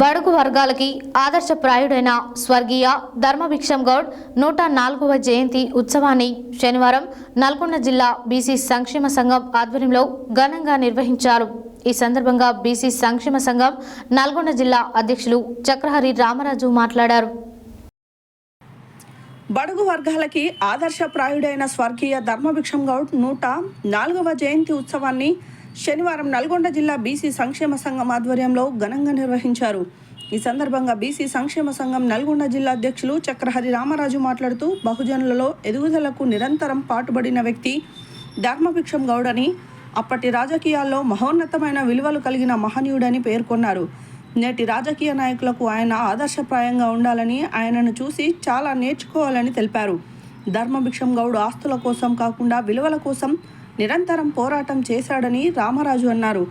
బడుగు వర్గాలకి ఆదర్శప్రాయుడైన స్వర్గీయ ధర్మభిక్షం గౌడ్ నూట నాలుగవ జయంతి ఉత్సవాన్ని శనివారం నల్గొండ జిల్లా బీసీ సంక్షేమ సంఘం ఆధ్వర్యంలో ఘనంగా నిర్వహించారు. ఈ సందర్భంగా బీసీ సంక్షేమ సంఘం నల్గొండ జిల్లా అధ్యక్షులు చక్రహరి రామరాజు మాట్లాడారు. బడుగు వర్గాలకి ఆదర్శప్రాయుడైన స్వర్గీయ ధర్మభిక్షం గౌడ్ నూట నాలుగవ జయంతి ఉత్సవాన్ని శనివారం నల్గొండ జిల్లా బీసీ సంక్షేమ సంఘం ఆధ్వర్యంలో ఘనంగా నిర్వహించారు. ఈ సందర్భంగా బీసీ సంక్షేమ సంఘం నల్గొండ జిల్లా అధ్యక్షులు చక్రహరి రామరాజు మాట్లాడుతూ బహుజనులలో ఎదుగుదలకు నిరంతరం పాటుపడిన వ్యక్తి ధర్మభిక్షం గౌడని అప్పటి రాజకీయాల్లో మహోన్నతమైన విలువలు కలిగిన మహనీయుడని పేర్కొన్నారు. నేటి రాజకీయ నాయకులకు ఆయన ఆదర్శప్రాయంగా ఉండాలని ఆయనను చూసి చాలా నేర్చుకోవాలని తెలిపారు. ధర్మభిక్షం గౌడ్ ఆస్తుల కోసం కాకుండా విలువల కోసం నిరంతరం పోరాటం చేశాడని రామరాజు అన్నారు.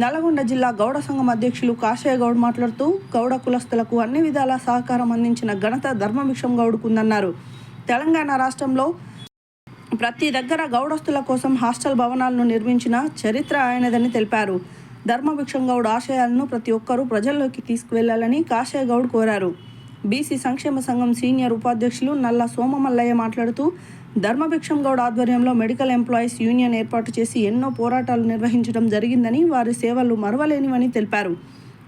నల్గొండ జిల్లా గౌడ సంఘం అధ్యక్షులు కాశయ్య గౌడ్ మాట్లాడుతూ గౌడ కులస్తులకు అన్ని విధాల సహకారం అందించిన ఘనత ధర్మభిక్షం గౌడుకుందన్నారు. తెలంగాణ రాష్ట్రంలో ప్రతి దగ్గర గౌడస్తుల కోసం హాస్టల్ భవనాలను నిర్మించిన చరిత్ర ఆయనదని తెలిపారు. ధర్మభిక్షం గౌడ్ ఆశయాలను ప్రతి ఒక్కరూ ప్రజల్లోకి తీసుకువెళ్ళాలని కాశయ్య గౌడ్ కోరారు. బీసీ సంక్షేమ సంఘం సీనియర్ ఉపాధ్యక్షులు నల్ల సోమమల్లయ్య మాట్లాడుతూ ధర్మభిక్షం గౌడ్ ఆధ్వర్యంలో మెడికల్ ఎంప్లాయీస్ యూనియన్ ఏర్పాటు చేసి ఎన్నో పోరాటాలు నిర్వహించడం జరిగిందని వారి సేవలు మరవలేనివని తెలిపారు.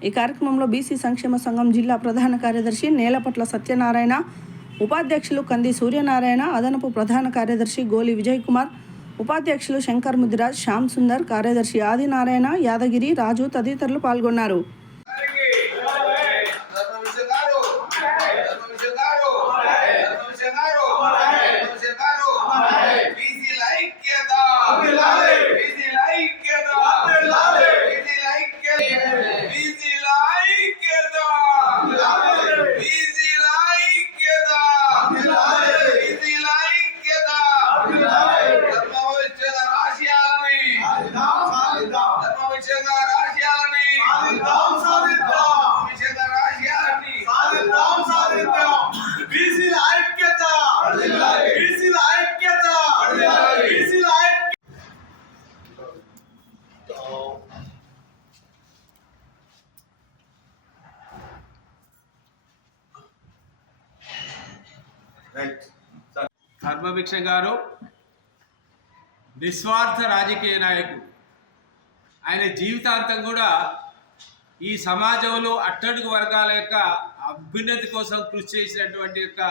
ఈ కార్యక్రమంలో బీసీ సంక్షేమ సంఘం జిల్లా ప్రధాన కార్యదర్శి నేలపట్ల సత్యనారాయణ ఉపాధ్యక్షులు కంది సూర్యనారాయణ అదనపు ప్రధాన కార్యదర్శి గోలి విజయ్ కుమార్ ఉపాధ్యక్షులు శంకర్ ముదిరాజ్ శ్యామ్ సుందర్ కార్యదర్శి ఆదినారాయణ యాదగిరి రాజు తదితరులు పాల్గొన్నారు. ధర్మభిక్ష గారు నిస్వార్థ రాజకీయ నాయకుడు. ఆయన జీవితాంతం కూడా ఈ సమాజంలో అట్టడుగు వర్గాల యొక్క అభ్యున్నతి కోసం కృషి చేసినటువంటి యొక్క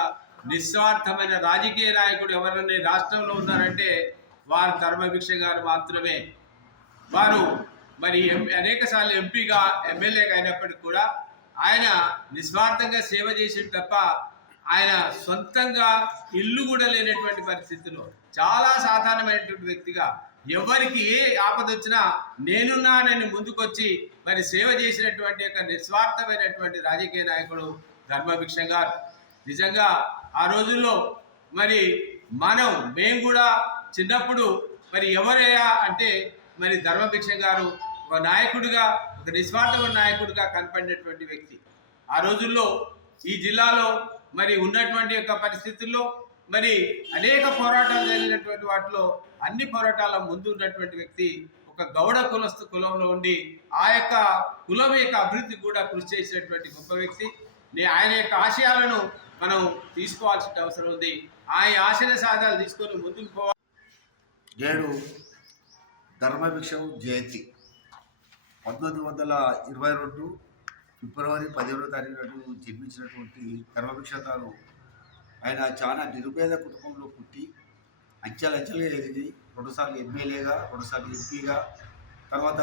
నిస్వార్థమైన రాజకీయ నాయకుడు ఎవరన్నా రాష్ట్రంలో ఉన్నారంటే వారు ధర్మభిక్ష గారు మాత్రమే. వారు మరి ఎం అనేక సార్లు ఎంపీగా ఎమ్మెల్యేగా అయినప్పటికీ కూడా ఆయన నిస్వార్థంగా సేవ చేసి తప్ప ఆయన సొంతంగా ఇల్లు కూడా లేనటువంటి పరిస్థితిలో చాలా సాధారణమైనటువంటి వ్యక్తిగా ఎవరికి ఏ ఆపద వచ్చినా నేనున్నానని ముందుకొచ్చి మరి సేవ చేసినటువంటి యొక్క నిస్వార్థమైనటువంటి రాజకీయ నాయకుడు ధర్మభిక్షం గారు. నిజంగా ఆ రోజుల్లో మరి మనం మేము కూడా చిన్నప్పుడు మరి ఎవరయ్యా అంటే మరి ధర్మభిక్షం గారు ఒక నాయకుడిగా ఒక నిస్వార్థమైన నాయకుడిగా కనపడినటువంటి వ్యక్తి. ఆ రోజుల్లో ఈ జిల్లాలో మరి ఉన్నటువంటి యొక్క పరిస్థితుల్లో మరి అనేక పోరాటాలు జరిగినటువంటి వాటిలో అన్ని పోరాటాల ముందు ఉన్నటువంటి వ్యక్తి ఒక గౌడ కులస్తు కులంలో ఉండి ఆ యొక్క కులం యొక్క అభివృద్ధి కూడా కృషి చేసినటువంటి గొప్ప వ్యక్తి. నే- ఆయన యొక్క ఆశయాలను మనం తీసుకోవాల్సిన అవసరం ఉంది. ఆయన ఆశయ సాధనాలు తీసుకొని ముందుకు పోవాలి నేడు ధర్మభిక్షం జయంతి. పంతొమ్మిది వందల ఇరవై రెండు ఫిబ్రవరి పదిహేనో తారీఖు నాడు జన్మించినటువంటి ధర్మభిక్షతాలు. ఆయన చాలా నిరుపేద కుటుంబంలో పుట్టి అంచెలంచెలుగా ఎదిగి రెండుసార్లు ఎమ్మెల్యేగా రెండుసార్లు ఎంపీగా తర్వాత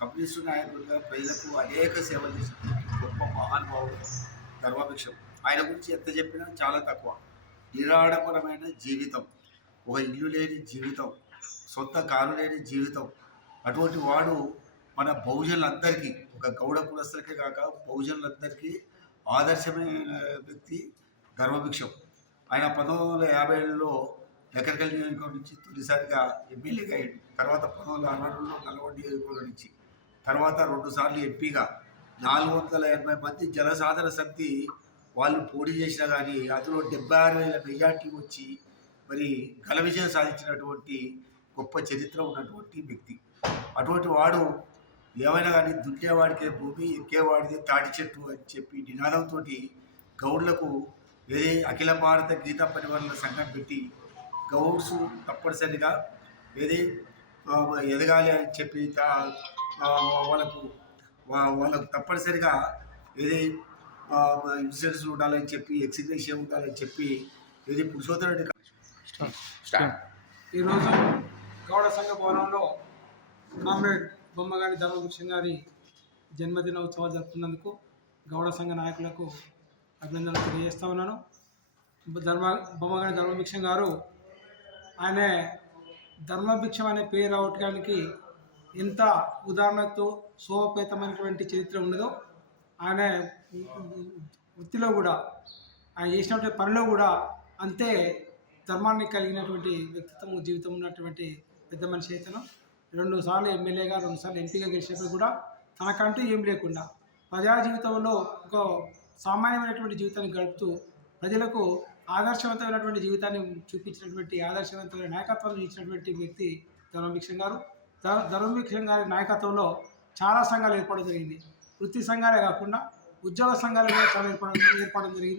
కమ్యూనిస్టు నాయకుడిగా ప్రజలకు అనేక సేవలు చేసిన గొప్ప మహానుభావుడు ధర్మభిక్షం. ఆయన గురించి ఎంత చెప్పినా చాలా తక్కువ. నిరాడంబరమైన జీవితం. ఒక ఇల్లు లేని జీవితం. సొంత కారు లేని జీవితం. అటువంటి వాడు మన బహుజనులందరికీ ఒక గౌడ కులస్తులకే కాక బహుజనులందరికీ ఆదర్శమైన వ్యక్తి గర్వభిక్షం. ఆయన పంతొమ్మిది వందల యాభై ఏడులో నకరికల్ నియోజకవర్గం నుంచి తొలిసారిగా ఎమ్మెల్యేగా అయ్యాడు. తర్వాత పంతొమ్మిది వందల అరవై రెండులో నల్గొండ నియోజకవర్గం నుంచి తర్వాత రెండుసార్లు ఎంపీగా. నాలుగు వందల ఎనభై మంది జనసాధన శక్తి వాళ్ళు పోటీ చేసినా కానీ అందులో డెబ్బై ఆరు వేల మెజార్టీ వచ్చి మరి ఘన విజయం సాధించినటువంటి గొప్ప చరిత్ర ఉన్నటువంటి వ్యక్తి. అటువంటి వాడు ఏమైనా కానీ దున్నేవాడికే భూమి ఎక్కేవాడిదే తాటి చెట్టు అని చెప్పి నినాదంతో గౌడ్లకు ఏదే అఖిల భారత గీతా పరివర్తన సంఘం పెట్టి గౌడ్స్ తప్పనిసరిగా ఏది ఎదగాలి అని చెప్పి వాళ్ళకు వా- వాళ్ళకు తప్పనిసరిగా ఏది ఇన్సూరెన్స్ ఉండాలని చెప్పి ఎక్సిగ్రేషన్ ఉండాలని చెప్పి ఏది పురుషోత్తమ రెడ్డి ఈరోజు గౌడ సంఘ భవనంలో కామ్రేడ్ బొమ్మగారి ధర్మవృక్షం గారి జన్మదిన ఉత్సవాలు జరుపుతున్నందుకు గౌడ సంఘ నాయకులకు అభినందనలు తెలియజేస్తా ఉన్నాను. ధర్మ బొమ్మగారి ధర్మభిక్షం గారు ఆయన ధర్మభిక్షం అనే పేరు రావటానికి ఎంత ఉదాహరణతో శోభపేతమైనటువంటి చరిత్ర ఉండదో ఆయన వృత్తిలో కూడా ఆయన చేసినటువంటి పనిలో కూడా అంతే ధర్మాన్ని కలిగినటువంటి వ్యక్తిత్వం జీవితం ఉన్నటువంటి పెద్ద మనిషి అయితేను. రెండు సార్లు ఎమ్మెల్యేగా రెండు సార్లు ఎంపీగా గెలిచినప్పుడు కూడా తనకంటూ ఏం లేకుండా ప్రజా జీవితంలో ఒక సామాన్యమైనటువంటి జీవితాన్ని గడుపుతూ ప్రజలకు ఆదర్శవంతమైనటువంటి జీవితాన్ని చూపించినటువంటి ఆదర్శవంతమైన నాయకత్వాన్ని ఇచ్చినటువంటి వ్యక్తి ధర్మభిక్షం గారు. ధర్మ ధర్మభిక్షం గారి నాయకత్వంలో చాలా సంఘాలు ఏర్పడడం జరిగింది. వృత్తి సంఘాలే కాకుండా ఉద్యోగ సంఘాలు కూడా చాలా ఏర్పడడం ఏర్పడడం జరిగింది.